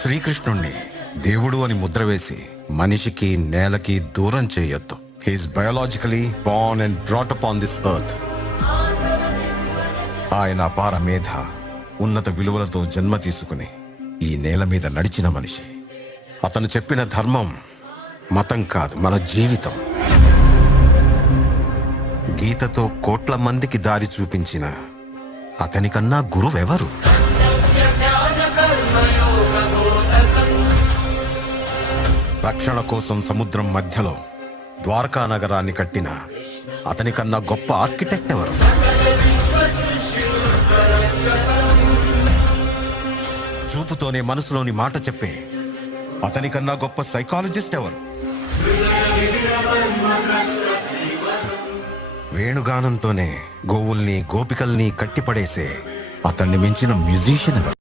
శ్రీకృష్ణుణ్ణి దేవుడు అని ముద్ర వేసి మనిషికి నేలకి దూరం చేయొద్దు. He's biologically born and brought up on this earth. ఆయన అపార మేధ, ఉన్నత విలువలతో జన్మ తీసుకుని ఈ నేల మీద నడిచిన మనిషి. అతను చెప్పిన ధర్మం మతం కాదు, మన జీవితం. గీతతో కోట్ల మందికి దారి చూపించిన అతనికన్నా గురువెవరు? రక్షణ కోసం సముద్రం మధ్యలో ద్వారకా నగరాన్ని కట్టిన అతనికన్నా గొప్ప ఆర్కిటెక్ట్ ఎవరు? చూపుతోనే మనసులోని మాట చెప్పే అతనికన్నా గొప్ప సైకాలజిస్ట్ ఎవరు? వేణుగానంతోనే గోవుల్ని గోపికల్ని కట్టిపడేసే అతన్ని మించిన మ్యూజిషియన్ ఎవరు?